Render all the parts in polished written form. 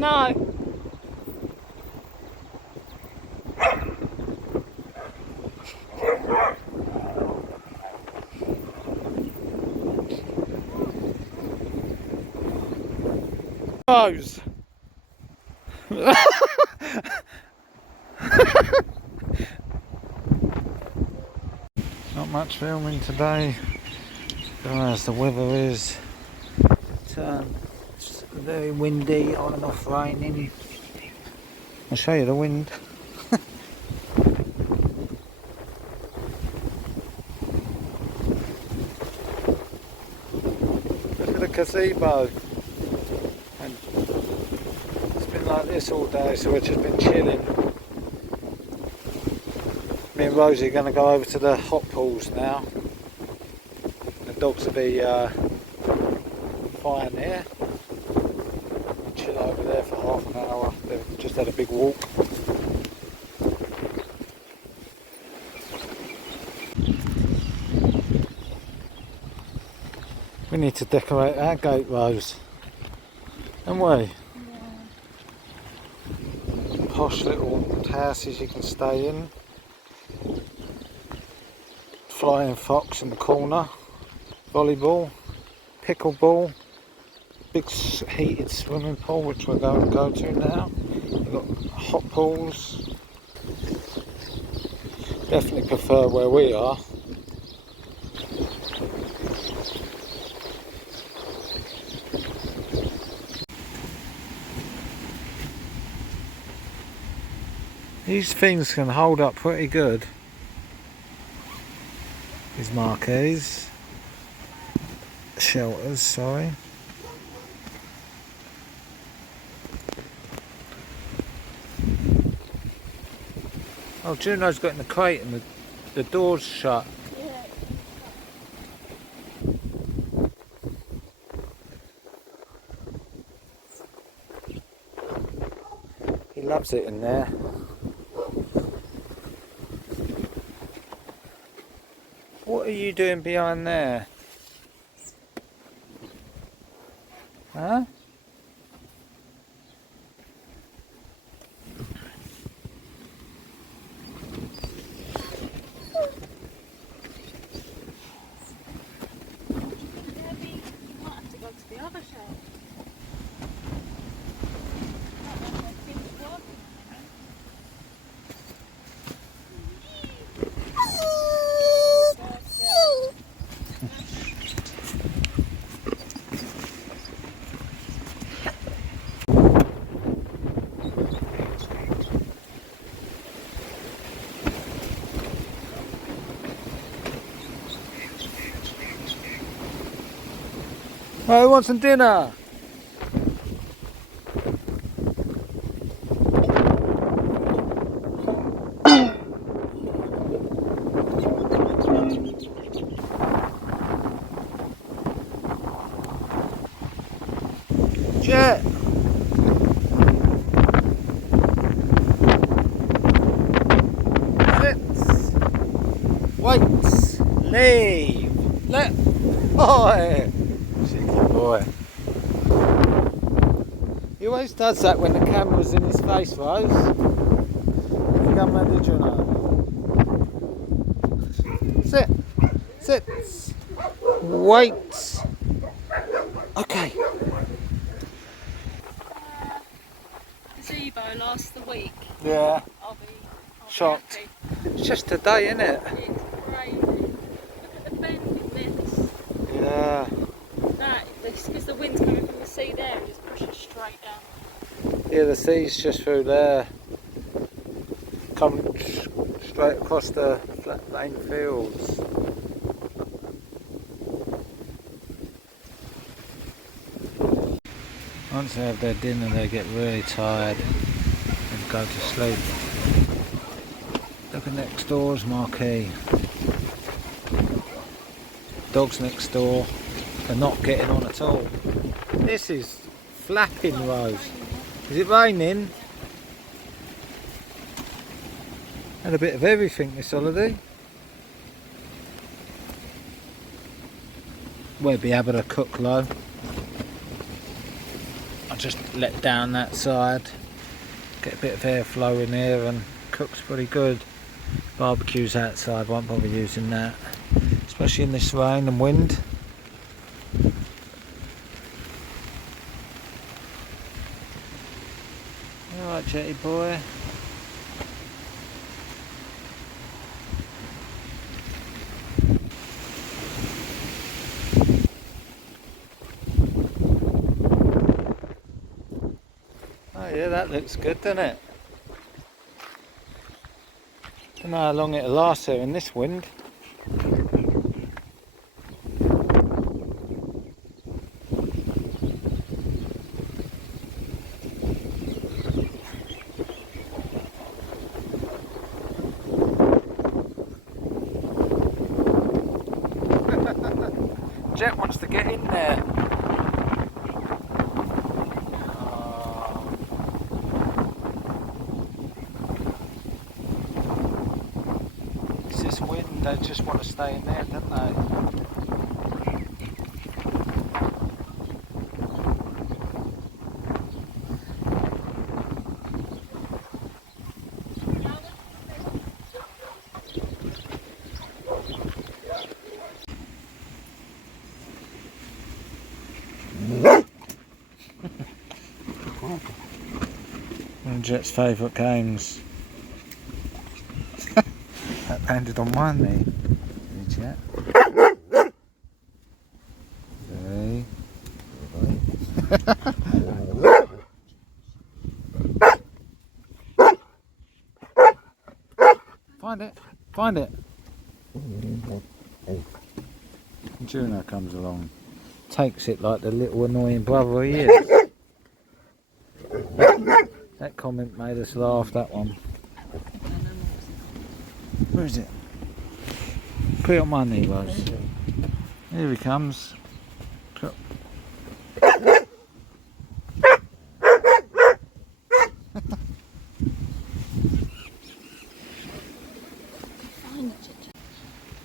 No. Rose. Not much filming today. As the weather is, it's very windy, on and off raining. I'll show you the wind. Look at the gazebo. And it's been like this all day, so we've just been chilling. Me and Rosie are going to go over to the hot pools now. The dogs will be fine there. Chill over there for half an hour. They've just had a big walk. We need to decorate our gate, Rose, haven't we? Yeah. Posh little houses you can stay in. Flying fox in the corner. Volleyball, pickleball, big heated swimming pool which we're going to go to now. We've got hot pools. Definitely prefer where we are. These things can hold up pretty good. These marquees. Shelters, sorry. Oh, Juno's got in the crate and the door's shut. Yeah. He loves it in there. What are you doing behind there? Huh? Maybe you might have to go to the other shelf. Oh, who wants some dinner? Jet! Sits! Waits! Leave! Let... Boy! Cheeky boy. He always does that when the camera's in his face, Rose. Come ready, Juno. Sit! Sits! Waits! Okay. Gazebo lasts the week. Yeah. I'll be Shocked. happy. It's just today, isn't it? It's crazy. Look at the bend in this. Yeah. That, because the wind's coming from the sea there, it just pushes straight down. Yeah, the sea's just through there. Coming straight across the flat plain fields. Once they have their dinner, they get really tired and go to sleep. Look at next door's marquee. Dogs next door are not getting on at all. This is flapping, Rose. Is it raining? Had a bit of everything this holiday. We'll be able to cook though. I just let down that side, get a bit of airflow in here, and cooks pretty good. Barbecues outside, won't bother using that, especially in this rain and wind. Alright, Jetty boy. Oh yeah, that looks good, doesn't it? Don't know how long it'll last here in this wind. Jet wants to get in there. It's this wind, they just want to stay in there, don't they? One of Jet's favourite games. That landed on my knee. Jet. See? Find it. Find it. Juno comes along. Takes it like the little annoying brother he is. That comment made us laugh, that one. Where is it? Put it on my knee, Rose. Here he comes.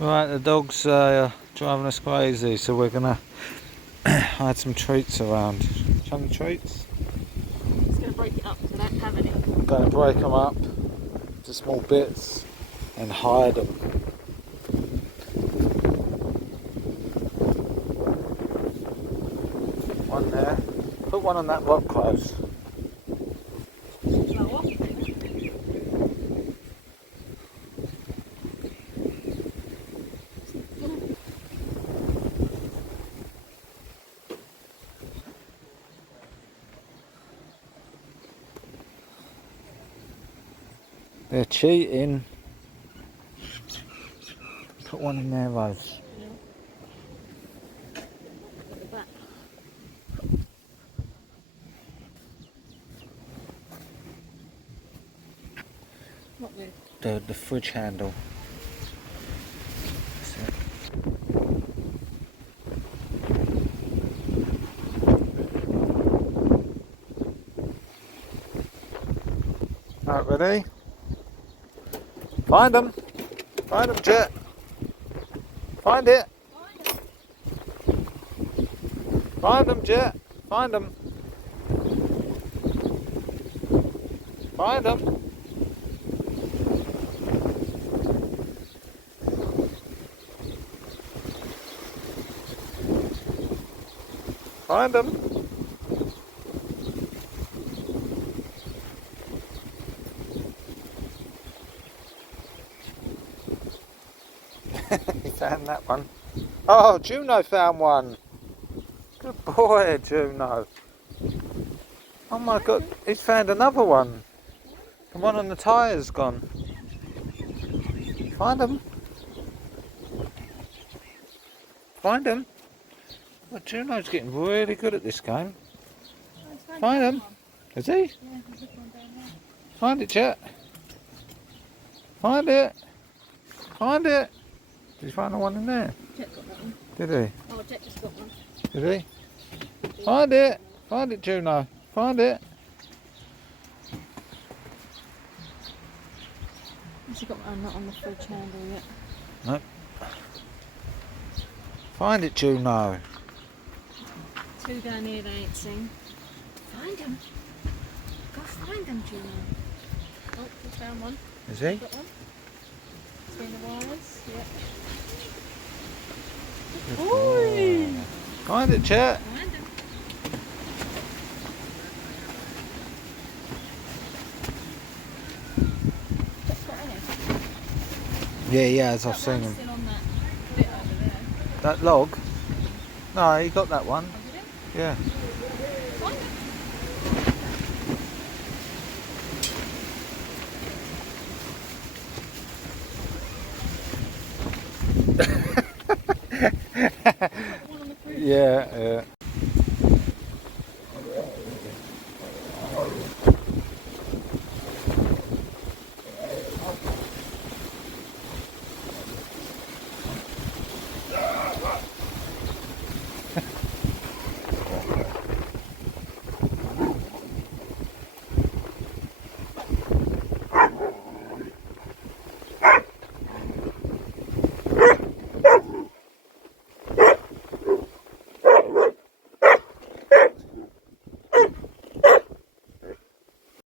Right, the dog's driving us crazy, so we're gonna hide some treats around. Some treats? It's going to break it up so I don't have any. Gonna break them up to small bits and hide them. One there. Put one on that rock close. They're cheating. Put one in there, Rose. What with? The fridge handle. That's it. Right, ready? Find them. Find them, Jet. Find it. Find them, Jet. Find them. Find them. Find them. He found that one. Oh, Juno found one. Good boy, Juno. Oh my God, he's found another one. The one on the tyre's gone. Find him. Find him. Well, Juno's getting really good at this game. Find him. Is he? Yeah, there's this one down there. Find it, Jet. Find it. Find it. Did you find the one in there? Jet got that one. Did he? Oh, Jet just got one. Did he? Find it. Find it, Juno. Find it. Has he got one not on the fridge handle yet? Nope. Find it, Juno. Two down here they ain't seen. Find him. Go find him, Juno. Oh, we found one. Is he? Got one. Between the wires. Yep. Good Boy. boy. Find it, Chet. Find him. Chet's got in it. Yeah, he has. I've That seen one's him. still on that bit over there. That log? No, he got that one. Oh, did he? Yeah. Find him. One on the fruit. Yeah, yeah.